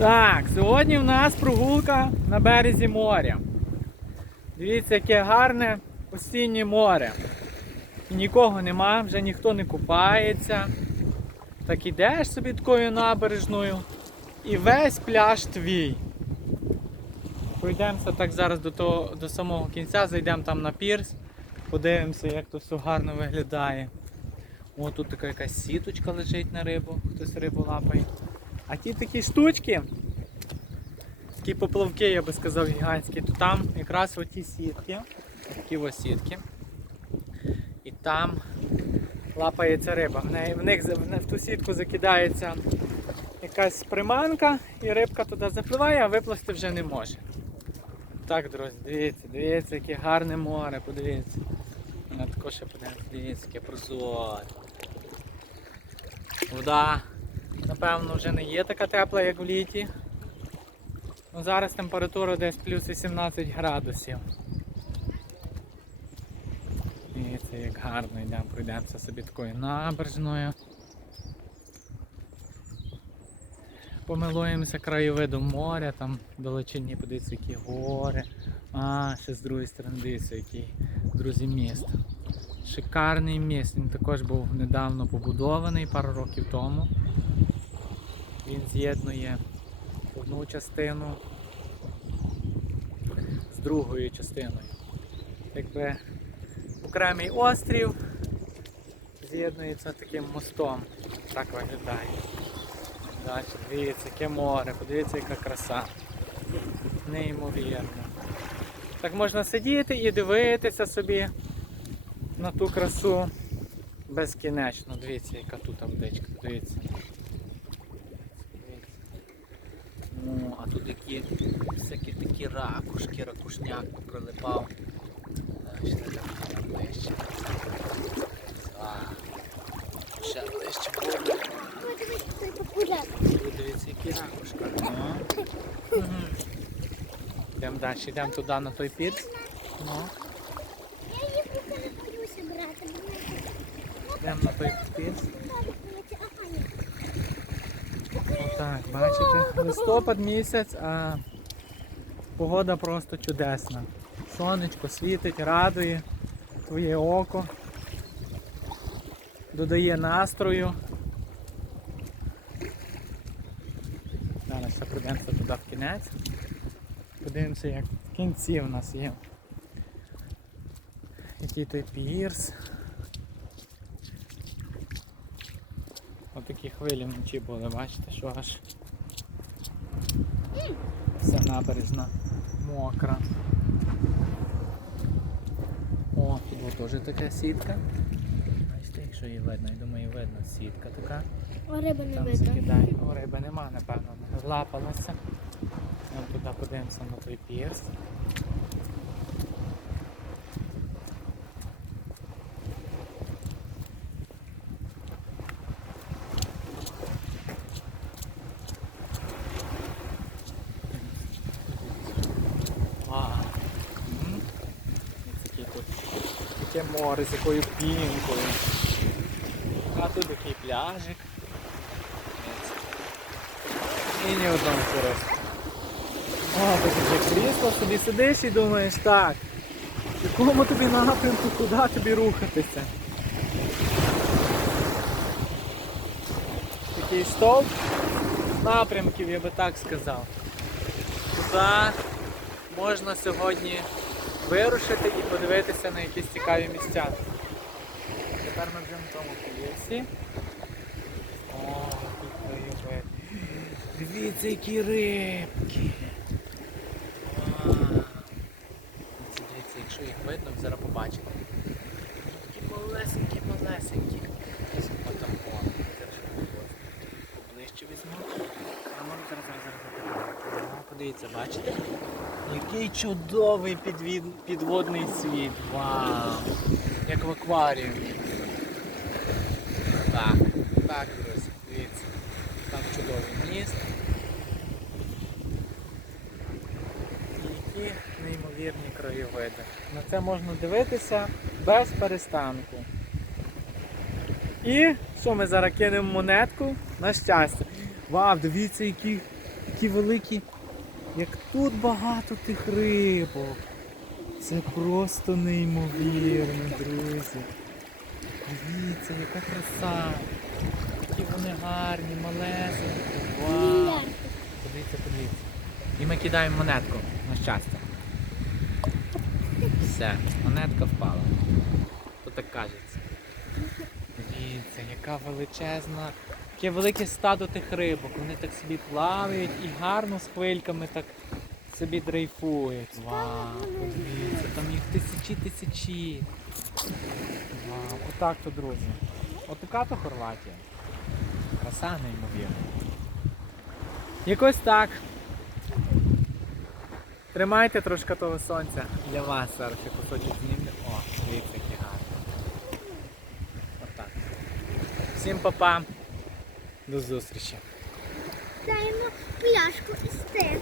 Так, сьогодні в нас прогулка на березі моря. Дивіться, яке гарне осіннє море. Нікого нема, вже ніхто не купається. Так ідеш собі такою набережною і весь пляж твій. Пройдемося так зараз до, того, до самого кінця, зайдемо там на пірс, подивимося, як то все гарно виглядає. О, тут така якась сіточка лежить на рибу, хтось рибу лапає. А ті такі штучки, такі поплавки, я би сказав, гігантські, то там якраз оті сітки, такі ось сітки. І там лапається риба. В, них в ту сітку закидається якась приманка, і рибка туди запливає, а виплисти вже не може. Так, друзі, дивіться, дивіться, яке гарне море, подивіться. Я також ще подивіться, яке прозоре. Вода, напевно, вже не є така тепла, як в літі. Ну, зараз температура десь плюс 18 градусів. Дивіться, як гарно йдемо, пройдемося собі такою набережною. Помилуємося краєвидом моря, там далечині подивіться, які гори. А, ще з другої сторони дивіться, який, друзі, міст. Шикарний міст. Він також був недавно побудований пару років тому. Він з'єднує одну частину з другою частиною. Якби окремий острів з'єднується таким мостом. Так виглядає. Далі, дивіться, яке море, подивіться, яка краса. Неймовірно. Так можна сидіти і дивитися собі на ту красу безкінечно. Дивіться, яка тут дивіться. Дивіться. Ну, а тут які всякі такі ракушки, ракушняк прилипав. Бачите, там ближче. Ще ближче буде. Ви Дивіться, які ракушка. Ну. Йдемо далі, йдемо туди на той пірс. Ну. Я їх не боюся брати. Йдемо на той пірс. Отак, бачите, листопад місяць, а погода просто чудесна. Сонечко світить, радує твоє око, додає настрою. Зараз ще пройдемося туди в кінець. Подивимося, як в кінці в нас є. Який той пірс. Отакі хвилі вночі були, бачите, що аж вся набережна мокра. О, тут теж така сітка. Бачите, якщо її видно, я думаю, видно сітка така. О, риби не Там видно. О, риби нема, напевно, не злапалася. Нам туди подивимося на той пірс. А, м. Ось таке тут таке море з якою пінкою. А тут такий пляжик. І ні одного туриста. О, тут таке крісло, собі сидиш і думаєш, так, в якому тобі напрямку, куди тобі рухатися? Такий стовп напрямків, я би так сказав. Куди можна сьогодні вирушити і подивитися на якісь цікаві місця. Тепер ми вже на тому п'єсі. О, тут краєвид. Дивіться, які рибки. Вау. Дивіться, якщо їх видно, зараз побачите. Такі малесенькі, малесенькі. Поближче візьму. А може зараз, зараз, зараз. О, Подивіться, бачите? Який чудовий підвід... підводний світ. Вау! Як в акваріумі. Так, так, друзі, дивіться. Там чудовий міст. І які неймовірні краєвиди. На це можна дивитися без перестанку. І що ми зараз кинемо монетку? На щастя. Вау, дивіться, які Такі великі. Як тут багато тих рибок. Це просто неймовірно, друзі. Дивіться, яка краса. Які вони гарні, малесенькі. Вау. Подивіться, подивіться. І ми кидаємо монетку на щастя. Все, монетка впала. То так кажеться. Дивіться, яка величезна, яке велике стадо тих рибок. Вони так собі плавають і гарно з хвильками так собі дрейфують. Вау, подивіться, там їх тисячі тисячі. Вау, отак то, друзі. Отака то Хорватія. Краса неймовірна. Якось так. Тримайте трошки того сонця для вас зараз ще кусочок знімлю. О, дивіться, які гарні. Отак. Всім па-па. До зустрічі. Даємо пляшку і тим.